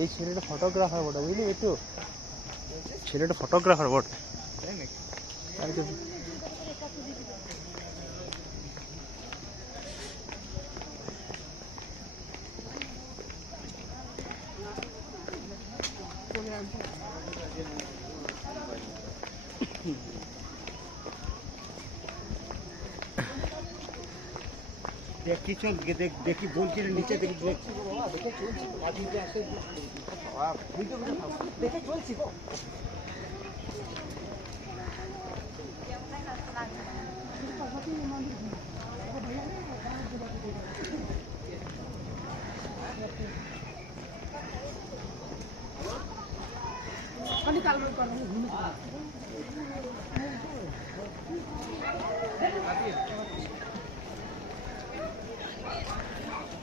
এই ছেলেটা ফটোগ্রাফার বটে, বুঝলি একটু ছেলেটা ফটোগ্রাফার বটে। দেখি চল দেখি বলছি নিচে দেখি দেখে চলছি গো। কাল